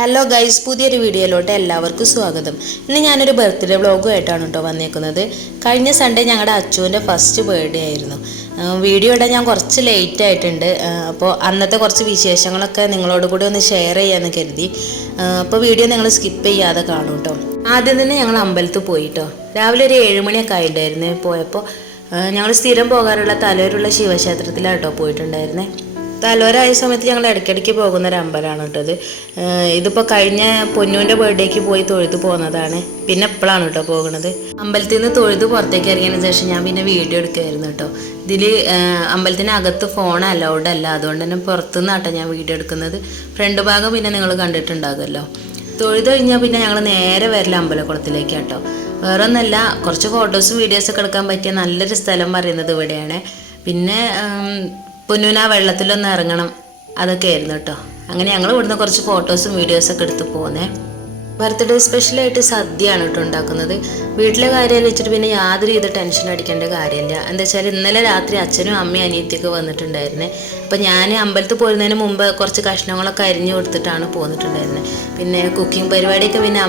Hello guys, പുതിയൊരു വീഡിയോയിലോട്ട് എല്ലാവർക്കും സ്വാഗതം. ഇന്ന് ഞാനൊരു ബർത്ത്ഡേ വ്ളോഗുമായിട്ടാണ് കേട്ടോ വന്നേക്കുന്നത്. കഴിഞ്ഞ സൺഡേ ഞങ്ങളുടെ അച്ചുവിൻ്റെ ഫസ്റ്റ് ബർത്ത്ഡേ ആയിരുന്നു. വീഡിയോ ഇടാൻ ഞാൻ കുറച്ച് ലേറ്റ് ആയിട്ടുണ്ട്. അപ്പോൾ അന്നത്തെ കുറച്ച് വിശേഷങ്ങളൊക്കെ നിങ്ങളോട് കൂടി ഒന്ന് ഷെയർ ചെയ്യാമെന്ന് കരുതി. അപ്പോൾ വീഡിയോ നിങ്ങൾ സ്കിപ്പ് ചെയ്യാതെ കാണും കേട്ടോ. ആദ്യം തന്നെ ഞങ്ങൾ അമ്പലത്തിൽ പോയി കേട്ടോ. രാവിലെ ഒരു 7 മണിയൊക്കെ ആയിട്ടുണ്ടായിരുന്നേ പോയപ്പോൾ. ഞങ്ങൾ സ്ഥിരം പോകാറുള്ള തലൂരുള്ള ശിവക്ഷേത്രത്തിലാണ് കേട്ടോ പോയിട്ടുണ്ടായിരുന്നേ. തലോരായ സമയത്ത് ഞങ്ങൾ ഇടയ്ക്കിടയ്ക്ക് പോകുന്ന ഒരു അമ്പലമാണ് കേട്ടത്. ഇതിപ്പോൾ കഴിഞ്ഞ പൊന്നൂൻ്റെ ബർത്ത്ഡേക്ക് പോയി തൊഴുത് പോകുന്നതാണ്. പിന്നെ എപ്പോഴാണ് കേട്ടോ പോകുന്നത്. അമ്പലത്തിൽ നിന്ന് തൊഴുത് പുറത്തേക്ക് ഇറങ്ങിയതിന് ശേഷം ഞാൻ പിന്നെ വീഡിയോ എടുക്കുമായിരുന്നു കേട്ടോ. ഇതിൽ അമ്പലത്തിനകത്ത് ഫോൺ അലൗഡ് അല്ല, അതുകൊണ്ട് തന്നെ പുറത്തുനിന്നാട്ടോ ഞാൻ വീഡിയോ എടുക്കുന്നത്. ഫ്രണ്ട് ഭാഗം പിന്നെ നിങ്ങൾ കണ്ടിട്ടുണ്ടാകുമല്ലോ. തൊഴുത് കഴിഞ്ഞാൽ പിന്നെ ഞങ്ങൾ നേരെ വരല അമ്പലക്കുളത്തിലേക്ക് കേട്ടോ. വേറെ ഒന്നല്ല, കുറച്ച് ഫോട്ടോസും വീഡിയോസൊക്കെ എടുക്കാൻ പറ്റിയ നല്ലൊരു സ്ഥലം പറയുന്നത് ഇവിടെയാണ്. പിന്നെ പൊന്നൂന വെള്ളത്തിലൊന്ന് ഇറങ്ങണം, അതൊക്കെ ആയിരുന്നു കേട്ടോ. അങ്ങനെ ഞങ്ങൾ ഇവിടുന്ന് കുറച്ച് ഫോട്ടോസും വീഡിയോസൊക്കെ എടുത്ത് പോകുന്നേ. ബർത്ത്ഡേ സ്പെഷ്യലായിട്ട് സദ്യയാണ് കേട്ടോ ഉണ്ടാക്കുന്നത്. വീട്ടിലെ കാര്യം വെച്ചിട്ട് പിന്നെ യാതൊരു വിധ ടെൻഷൻ അടിക്കേണ്ട കാര്യമില്ല. എന്താ വെച്ചാൽ ഇന്നലെ രാത്രി അച്ഛനും അമ്മയും അനിയത്തിയൊക്കെ വന്നിട്ടുണ്ടായിരുന്നേ. അപ്പം ഞാൻ അമ്പലത്തിൽ പോരുന്നതിന് മുമ്പ് കുറച്ച് കഷ്ണങ്ങളൊക്കെ അരിഞ്ഞു കൊടുത്തിട്ടാണ് പോന്നിട്ടുണ്ടായിരുന്നത്. പിന്നെ കുക്കിംഗ് പരിപാടിയൊക്കെ പിന്നെ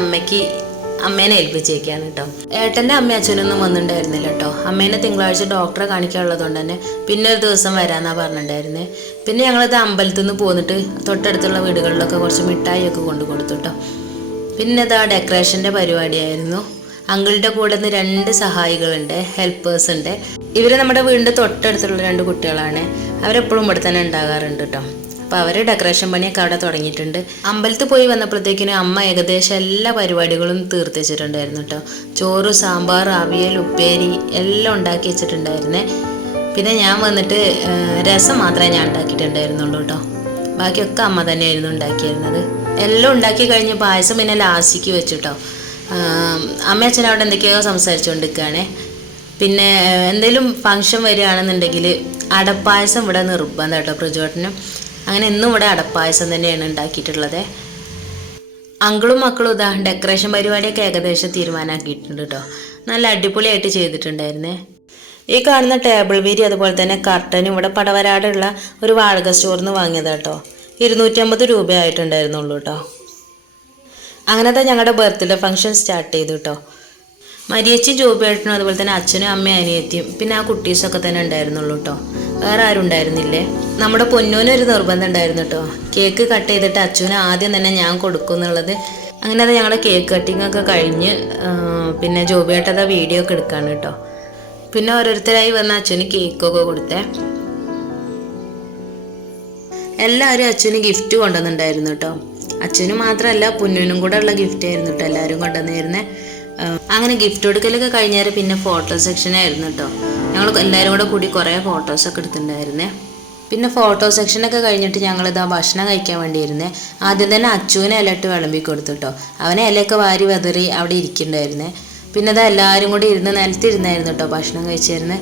അമ്മേനെ ഏൽപ്പിച്ചേക്കാണ് കേട്ടോ. ഏട്ടൻ്റെ അമ്മ അച്ഛനൊന്നും വന്നിട്ടുണ്ടായിരുന്നില്ല കേട്ടോ. അമ്മേനെ തിങ്കളാഴ്ച ഡോക്ടറെ കാണിക്കാനുള്ളത് കൊണ്ട് തന്നെ പിന്നെ ഒരു ദിവസം വരാമെന്നാണ് പറഞ്ഞിട്ടുണ്ടായിരുന്നത്. പിന്നെ ഞങ്ങളത് അമ്പലത്തിൽ നിന്ന് പോന്നിട്ട് തൊട്ടടുത്തുള്ള വീടുകളിലൊക്കെ കുറച്ച് മിഠായിയൊക്കെ കൊണ്ടു കൊടുത്തു കേട്ടോ. പിന്നെ ഇതാ ഡെക്കറേഷൻ്റെ പരിപാടിയായിരുന്നു. അങ്കിളുടെ കൂടെ നിന്ന് 2 സഹായികളുണ്ട്, ഹെൽപ്പേഴ്സ് ഉണ്ട്. ഇവർ നമ്മുടെ വീടിൻ്റെ തൊട്ടടുത്തുള്ള 2 കുട്ടികളാണ്. അവരെപ്പോഴും ഇവിടെ തന്നെ ഉണ്ടാകാറുണ്ട് കേട്ടോ. അപ്പോൾ അവർ ഡെക്കറേഷൻ പണിയൊക്കെ അവിടെ തുടങ്ങിയിട്ടുണ്ട്. അമ്പലത്തിൽ പോയി വന്നപ്പോഴത്തേക്കിനും അമ്മ ഏകദേശം എല്ലാ പരിപാടികളും തീർത്ത് വെച്ചിട്ടുണ്ടായിരുന്നു കേട്ടോ. ചോറ്, സാമ്പാർ, അവിയൽ, ഉപ്പേരി എല്ലാം ഉണ്ടാക്കി വെച്ചിട്ടുണ്ടായിരുന്നേ. പിന്നെ ഞാൻ വന്നിട്ട് രസം മാത്രമേ ഞാൻ ഉണ്ടാക്കിയിട്ടുണ്ടായിരുന്നുള്ളൂ കേട്ടോ. ബാക്കിയൊക്കെ അമ്മ തന്നെയായിരുന്നു ഉണ്ടാക്കിയിരുന്നത്. എല്ലാം ഉണ്ടാക്കി കഴിഞ്ഞ് പായസം പിന്നെ ലാസ്റ്റിക്ക് വെച്ചു കേട്ടോ. അമ്മ അച്ഛൻ അവിടെ എന്തൊക്കെയോ സംസാരിച്ചുകൊണ്ടിരിക്കുകയാണേ. പിന്നെ എന്തെങ്കിലും ഫങ്ഷൻ വരികയാണെന്നുണ്ടെങ്കിൽ അടപ്പായസം ഇവിടെ നിർബന്ധം കേട്ടോ പ്രജോട്ടനും. അങ്ങനെ ഇന്നും ഇവിടെ അടപ്പായസം തന്നെയാണ് ഉണ്ടാക്കിയിട്ടുള്ളത്. അങ്കിളും മക്കളും ഇതാ ഡെക്കറേഷൻ പരിപാടിയൊക്കെ ഏകദേശം തീരുമാനമാക്കിയിട്ടുണ്ട് കേട്ടോ. നല്ല അടിപൊളിയായിട്ട് ചെയ്തിട്ടുണ്ടായിരുന്നേ. ഈ കാണുന്ന ടേബിൾ വീരി അതുപോലെ തന്നെ കർട്ടനും ഇവിടെ പടവരാടുള്ള ഒരു വാഴക സ്റ്റോറിൽ നിന്ന് വാങ്ങിയതാട്ടോ. 250 രൂപ ആയിട്ടുണ്ടായിരുന്നുള്ളൂ കേട്ടോ. അങ്ങനത്തെ ഞങ്ങളുടെ ബർത്ത്ഡേ ഫംഗ്ഷൻ സ്റ്റാർട്ട് ചെയ്തു കേട്ടോ. മരിയച്ചും ജോബിയേട്ടനും അതുപോലെ തന്നെ അച്ഛനും അമ്മയും അനിയത്തിയും പിന്നെ ആ കുട്ടീസൊക്കെ തന്നെ ഉണ്ടായിരുന്നുള്ളൂ കേട്ടോ. വേറെ ആരും ഉണ്ടായിരുന്നില്ലേ. നമ്മുടെ പൊന്നൂനൊരു നിർബന്ധം ഉണ്ടായിരുന്നു കേട്ടോ. കേക്ക് കട്ട് ചെയ്തിട്ട് അച്ഛന് ആദ്യം തന്നെ ഞാൻ കൊടുക്കും എന്നുള്ളത്. അങ്ങനെ അത് ഞങ്ങളുടെ കേക്ക് കട്ടിങ് ഒക്കെ കഴിഞ്ഞ് പിന്നെ ജോബിയേട്ടത് വീഡിയോ ഒക്കെ എടുക്കാണ് കേട്ടോ. പിന്നെ ഓരോരുത്തരായി വന്ന അച്ഛന് കേക്കൊക്കെ കൊടുത്തേ. എല്ലാവരും അച്ഛന് ഗിഫ്റ്റ് കൊണ്ടുവന്നിട്ടുണ്ടായിരുന്നു കേട്ടോ. അച്ഛന് മാത്രമല്ല പൊന്നൂനും കൂടെ ഉള്ള ഗിഫ്റ്റ് ആയിരുന്നു കേട്ടോ എല്ലാവരും കൊണ്ടുവന്നിരുന്നേ. അങ്ങനെ ഗിഫ്റ്റ് കൊടുക്കലൊക്കെ കഴിഞ്ഞാൽ പിന്നെ ഫോട്ടോ സെക്ഷനായിരുന്നു കേട്ടോ. ഞങ്ങൾ എല്ലാവരും കൂടി കുറേ ഫോട്ടോസൊക്കെ എടുത്തിട്ടുണ്ടായിരുന്നേ. പിന്നെ ഫോട്ടോ സെക്ഷനൊക്കെ കഴിഞ്ഞിട്ട് ഞങ്ങളിതാ ഭക്ഷണം കഴിക്കാൻ വേണ്ടിയിരുന്നേ. ആദ്യം തന്നെ അച്ചുവിനെ ഇലയിട്ട് വിളമ്പി കൊടുത്തു കേട്ടോ. അവനെ ഇലയൊക്കെ വാരി വെതറി അവിടെ ഇരിക്കുന്നുണ്ടായിരുന്നേ. പിന്നെ അത് എല്ലാവരും കൂടി ഇരുന്ന് നിലത്തിരുന്നായിരുന്നു കേട്ടോ ഭക്ഷണം കഴിച്ചിരുന്നേ.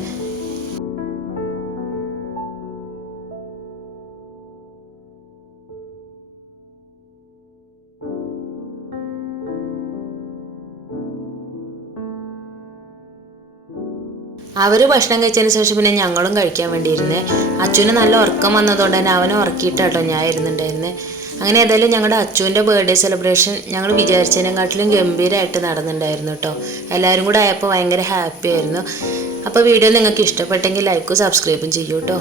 അവർ ഭക്ഷണം കഴിച്ചതിന് ശേഷം പിന്നെ ഞങ്ങളും കഴിക്കാൻ വേണ്ടിയിരുന്നേ. അച്ഛന് നല്ല ഉറക്കം വന്നതുകൊണ്ട് തന്നെ അവനെ ഉറക്കിയിട്ടാട്ടോ ഞാൻ ഇരുന്നുണ്ടായിരുന്നേ. അങ്ങനെ ഏതായാലും ഞങ്ങളുടെ അച്ചുവിൻ്റെ ബർത്ത്ഡേ സെലിബ്രേഷൻ ഞങ്ങൾ വിചാരിച്ചതിനെക്കാട്ടിലും ഗംഭീരമായിട്ട് നടന്നിട്ടുണ്ടായിരുന്നു കേട്ടോ. എല്ലാവരും കൂടെ ആയപ്പോൾ ഭയങ്കര ഹാപ്പി ആയിരുന്നു. അപ്പോൾ വീഡിയോ നിങ്ങൾക്ക് ഇഷ്ടപ്പെട്ടെങ്കിൽ ലൈക്കും സബ്സ്ക്രൈബും ചെയ്യൂ കേട്ടോ.